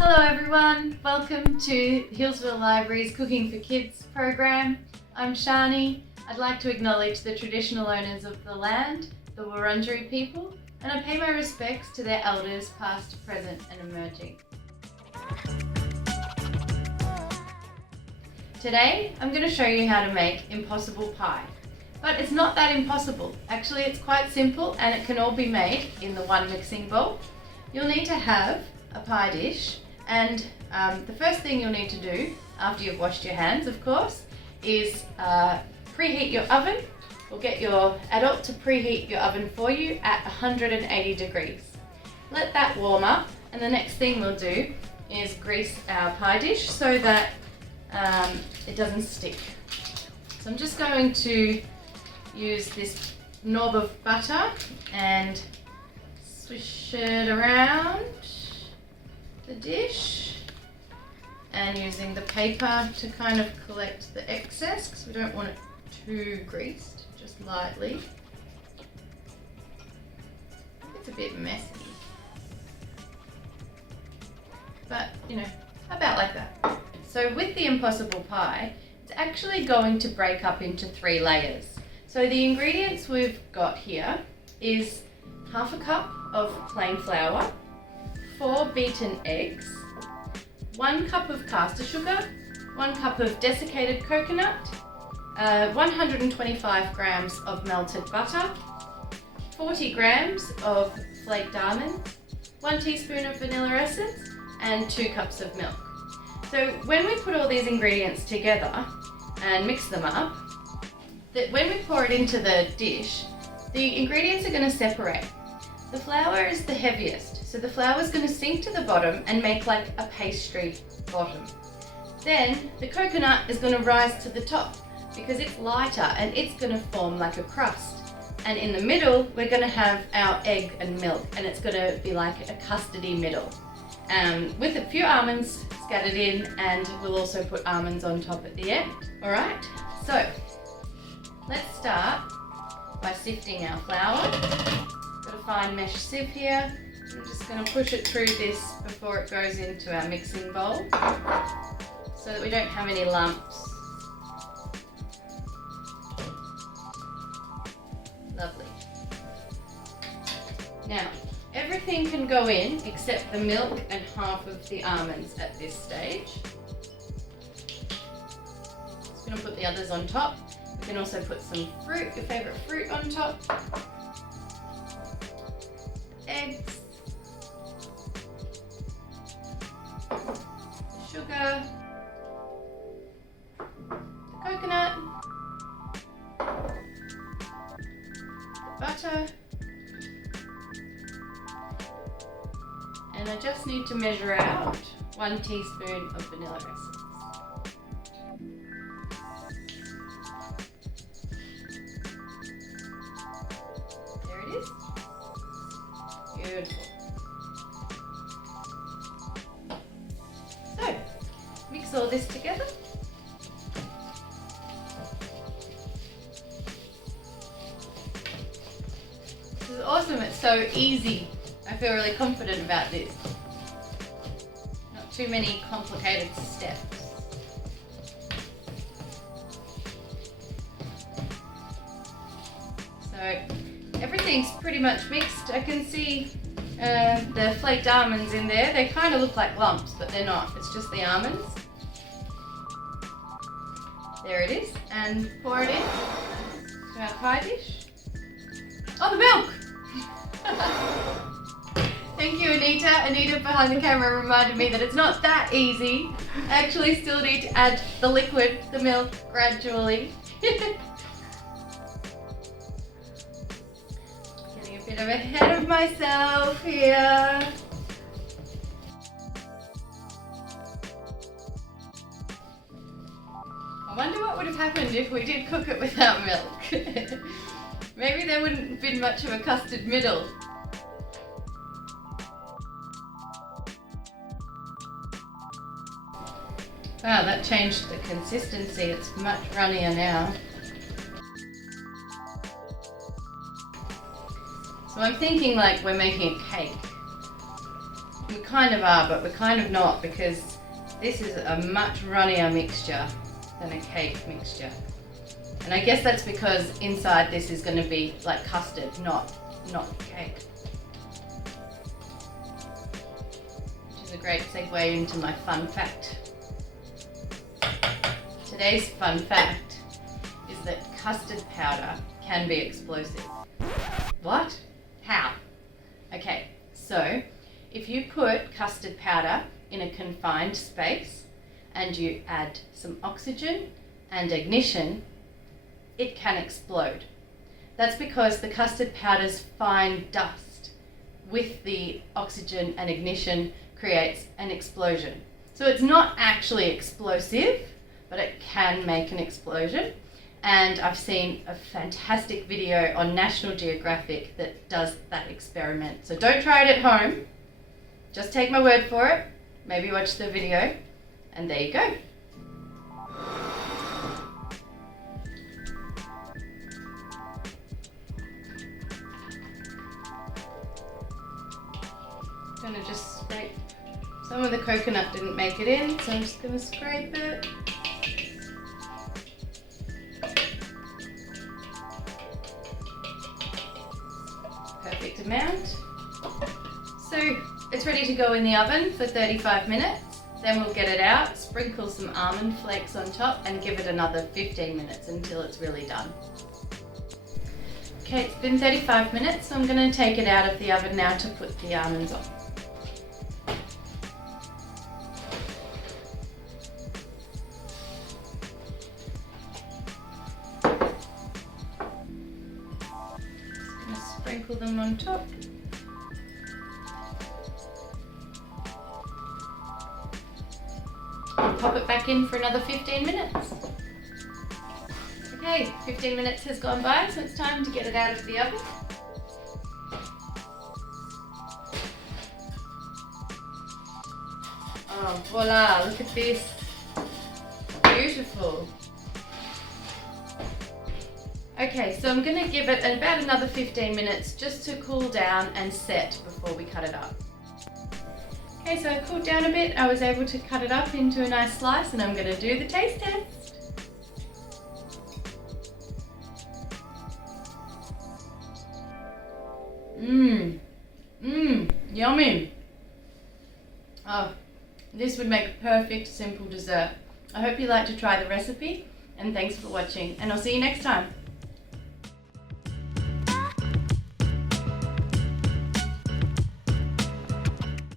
Hello everyone, welcome to Hillsville Library's Cooking for Kids program. I'm Sharni. I'd like to acknowledge the traditional owners of the land, the Wurundjeri people, and I pay my respects to their elders past, present and emerging. Today I'm going to show you how to make impossible pie. But it's not that impossible. Actually, it's quite simple and it can all be made in the one mixing bowl. You'll need to have a pie dish, and the first thing you'll need to do, after you've washed your hands of course, is preheat your oven. We'll get your adult to preheat your oven for you at 180 degrees. Let that warm up, and the next thing we'll do is grease our pie dish so that it doesn't stick. So I'm just going to use this knob of butter and swish it around the dish, and using the paper to kind of collect the excess because we don't want it too greased, just lightly. It's a bit messy, but you know, about like that. So with the impossible pie, it's actually going to break up into 3 layers. So the ingredients we've got here is half a cup of plain flour, 4 beaten eggs, 1 cup of caster sugar, 1 cup of desiccated coconut, 125 grams of melted butter, 40 grams of flaked almonds, 1 teaspoon of vanilla essence, and 2 cups of milk. So when we put all these ingredients together and mix them up, when we pour it into the dish, the ingredients are going to separate. The flour is the heaviest, so the flour is going to sink to the bottom and make like a pastry bottom. Then the coconut is going to rise to the top because it's lighter and it's going to form like a crust. And in the middle, we're going to have our egg and milk, and it's going to be like a custardy middle. With a few almonds scattered in, and we'll also put almonds on top at the end. Alright, so let's start by sifting our flour. Got a fine mesh sieve here. I'm just going to push it through this before it goes into our mixing bowl so that we don't have any lumps. Lovely. Now, everything can go in except the milk and half of the almonds at this stage. Just going to put the others on top. We can also put some fruit, your favourite fruit, on top. Eggs, sugar, the coconut, the butter, and I just need to measure out 1 teaspoon of vanilla essence. There it is. Beautiful. So, mix all this together. This is awesome, it's so easy. I feel really confident about this. Not too many complicated steps. So, everything's pretty much mixed. I can see the flaked almonds in there. They kind of look like lumps, but they're not. It's just the almonds. There it is. And pour it in to our pie dish. Oh, the milk! Thank you, Anita. Anita behind the camera reminded me that it's not that easy. I actually still need to add the liquid, the milk, gradually. Bit of ahead of myself here. I wonder what would have happened if we did cook it without milk. Maybe there wouldn't have been much of a custard middle. Wow, that changed the consistency. It's much runnier now. So I'm thinking like we're making a cake. we kind of are, but we're kind of not, because this is a much runnier mixture than a cake mixture. And I guess that's because inside this is going to be like custard, not cake. Which is a great segue into my fun fact. Today's fun fact is that custard powder can be explosive. What? How? Okay, so if you put custard powder in a confined space and you add some oxygen and ignition, it can explode. That's because the custard powder's fine dust with the oxygen and ignition creates an explosion. So it's not actually explosive, but it can make an explosion. And I've seen a fantastic video on National Geographic that does that experiment. So don't try it at home, just take my word for it, maybe watch the video, and there you go. I'm gonna just scrape. Some of the coconut didn't make it in, so I'm just gonna scrape it. Perfect amount. So it's ready to go in the oven for 35 minutes. Then we'll get it out, sprinkle some almond flakes on top, and give it another 15 minutes until it's really done. Okay, it's been 35 minutes, so I'm going to take it out of the oven now to put the almonds on. Just going to sprinkle them on top. And pop it back in for another 15 minutes. Okay, 15 minutes has gone by, so it's time to get it out of the oven. Oh, voila, look at this. Beautiful. Okay, so I'm going to give it about another 15 minutes just to cool down and set before we cut it up. Okay, so it cooled down a bit. I was able to cut it up into a nice slice, and I'm going to do the taste test. Yummy. Oh, this would make a perfect simple dessert. I hope you like to try the recipe, and thanks for watching, and I'll see you next time.